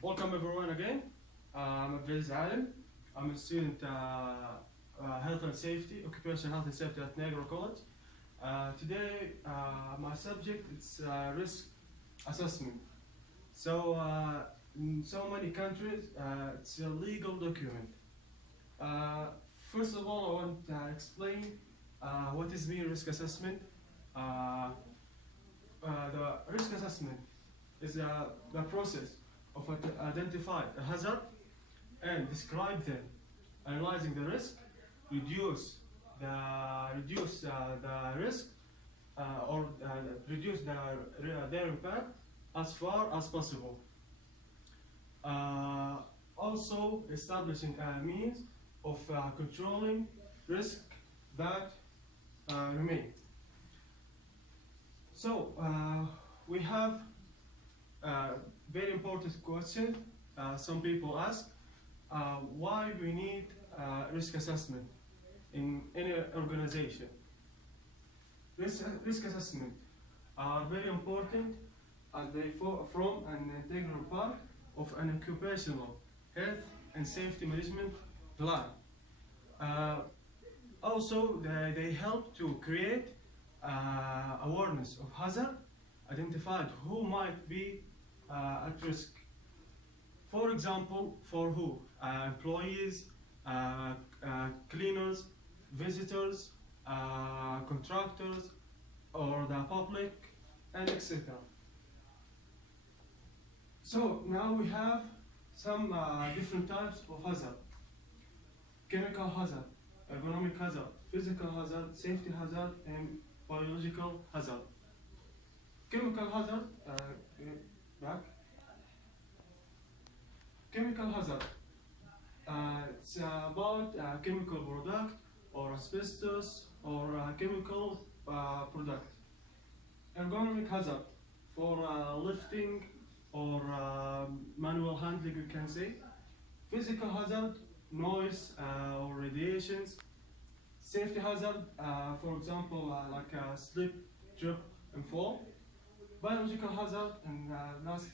Welcome everyone again. I'm Abdulaziz Alim. I'm a student health and safety, occupational health and safety at Niagara College. Today, my subject is risk assessment. So, in so many countries, it's a legal document. First of all, I want to explain what is mean risk assessment. The risk assessment is the process of identify a hazard and describe them, analyzing the risk, reduce the risk or reduce their impact as far as possible. Also establishing a means of controlling risk that remain. So we have a very important question. Some people ask why we need risk assessment in any organization. Risk assessment are very important and they form an integral part of an occupational health and safety management plan. Also, they help to create awareness of hazard, identified who might be at risk. For example, for who? Employees, cleaners, visitors, contractors, or the public, and etc. So now we have some different types of hazard. Chemical hazard, ergonomic hazard, physical hazard, safety hazard, and biological hazard. Chemical hazard, back. Chemical hazard, it's about a chemical product or asbestos or a chemical product. Ergonomic hazard, for lifting or manual handling, you can say. Physical hazard, noise or radiations. Safety hazard, for example, like slip, trip, and fall. Biological hazard, and last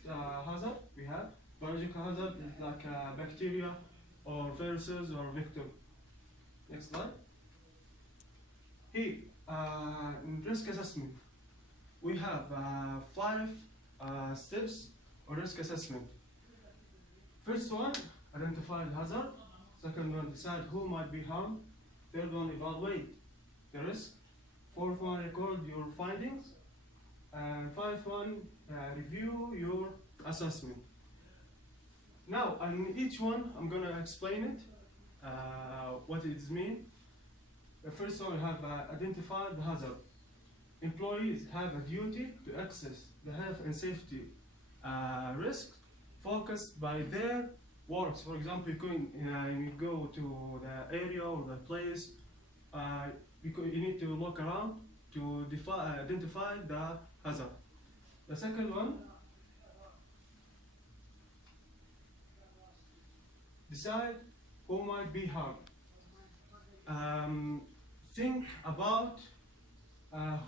hazard we have. Biological hazard is like bacteria or viruses or vector. Next slide. Here, in risk assessment, we have 5 steps of risk assessment. First one, identify the hazard. Second one, decide who might be harmed. Third one, evaluate the risk. Fourth one, record your findings. And fifth one, review your assessment. Now, on each one, I'm going to explain it, what it means. The first one, we have identified the hazard. Employees have a duty to access the health and safety risks focused by their works. For example, you go to the area or the place, you need to look around to identify the hazard. The second one, decide who might be harmed. Think about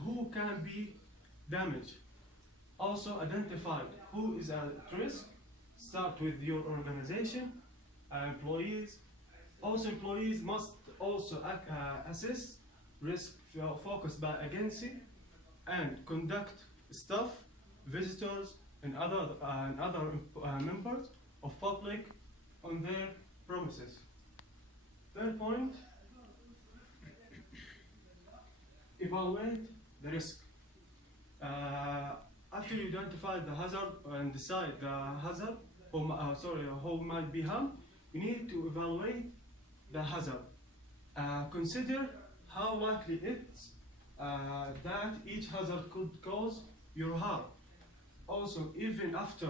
who can be damaged. Also identify who is at risk. Start with your organization, employees. Also, employees must also assess risk focused by agency and conduct staff, visitors, and other members of public on their premises. Third point, evaluate the risk. After you identify the hazard and decide the hazard, who might be harmed, you need to evaluate the hazard. Consider how likely it is that each hazard could cause your harm. Also, even after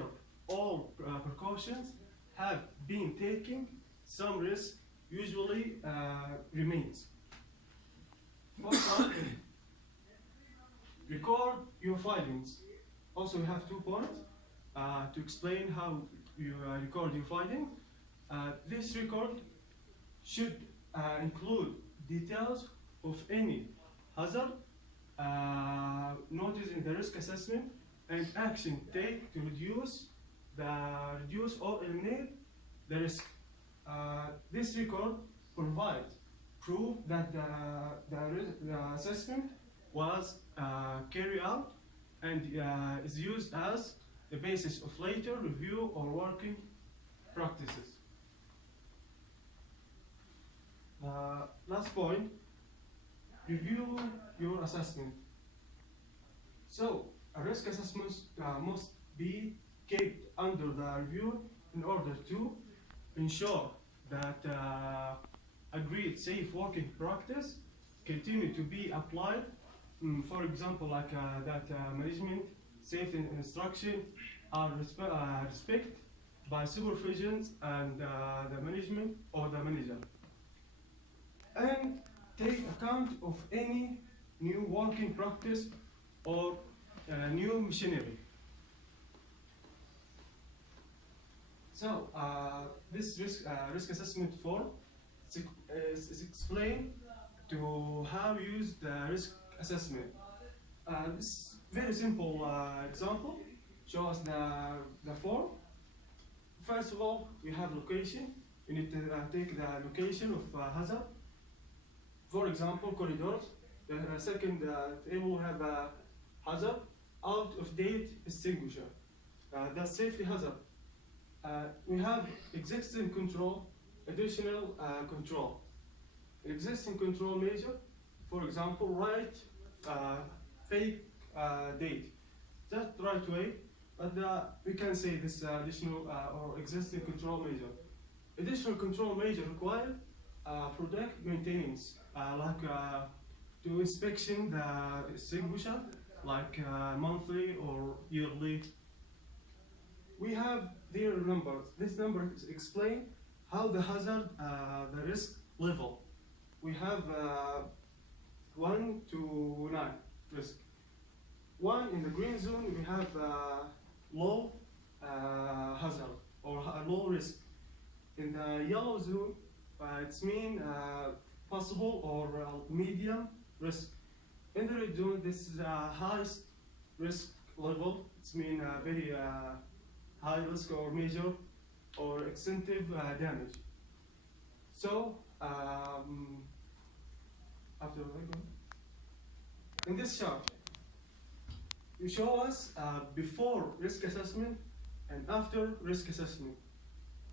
all precautions have been taken, some risk usually remains. Fourth one, record your findings. Also, we have 2 points to explain how you record your findings. This record should include details of any hazard noticed in the risk assessment and action take to reduce reduce or eliminate the risk. This record provides proof that the assessment was carried out and is used as the basis of later review or working practices. Last point, review your assessment. So, a risk assessment must be kept under the review in order to ensure that agreed safe working practice continue to be applied. For example, like that management, safety and instruction are respected by supervisions and the management or the manager. And take account of any new working practice or new machinery. So this risk assessment form is explained to how to use the risk assessment. This very simple example shows the form. First of all, we have location. You need to take the location of hazard. For example, corridors. The second table will have a hazard, out of date extinguisher. That's safety hazard. We have existing control, additional control. Existing control measure, for example, right fake date. That's right way, but we can say this additional or existing control measure. Additional control measure require product maintenance, like to inspection the extinguisher, like monthly or yearly. We have their numbers. This number explain how the hazard, the risk level. We have 1 to 9 risk. 1 in the green zone, we have low hazard or low risk. In the yellow zone, it's mean possible or medium risk. In the red zone, this is the highest risk level. It's mean very high risk or major or extensive damage. So after in this chart, you show us before risk assessment and after risk assessment.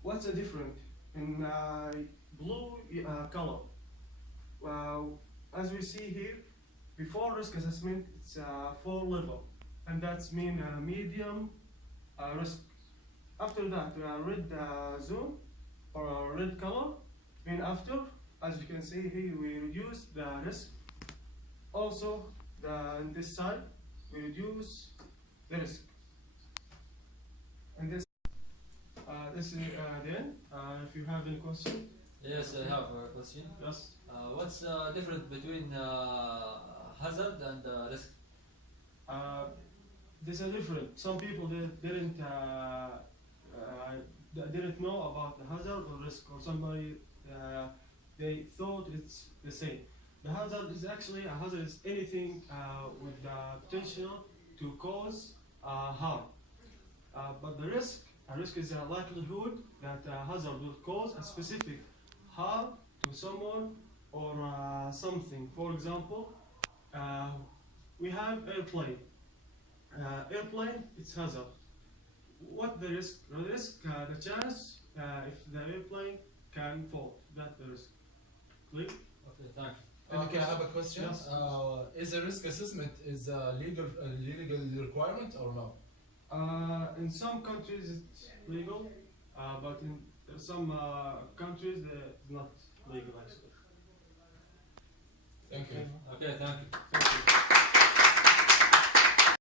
What's the difference in blue color? As we see here, before risk assessment, it's 4 level, and that's mean medium risk. After that, red zone or red color, mean after, as you can see here, we reduce the risk. Also, on this side, we reduce the risk. And this is the end. If you have any question. Yes, I have a question. Yes. What's the difference between hazard and risk? These are different. Some people didn't know about the hazard or risk, or somebody they thought it's the same. The hazard is actually a hazard is anything with the potential to cause harm. But the risk, a risk is a likelihood that a hazard will cause a specific harm to someone or something. For example, we have airplane. Airplane, it's hazard. What the risk? The risk, the chance if the airplane can fall. That's the risk. Clear? Okay, thanks. Okay, I have a question. Yes. Is a risk assessment is a legal requirement or no? In some countries it's legal, but in some countries it's not legal actually. Thank you. Okay, thank you. Thank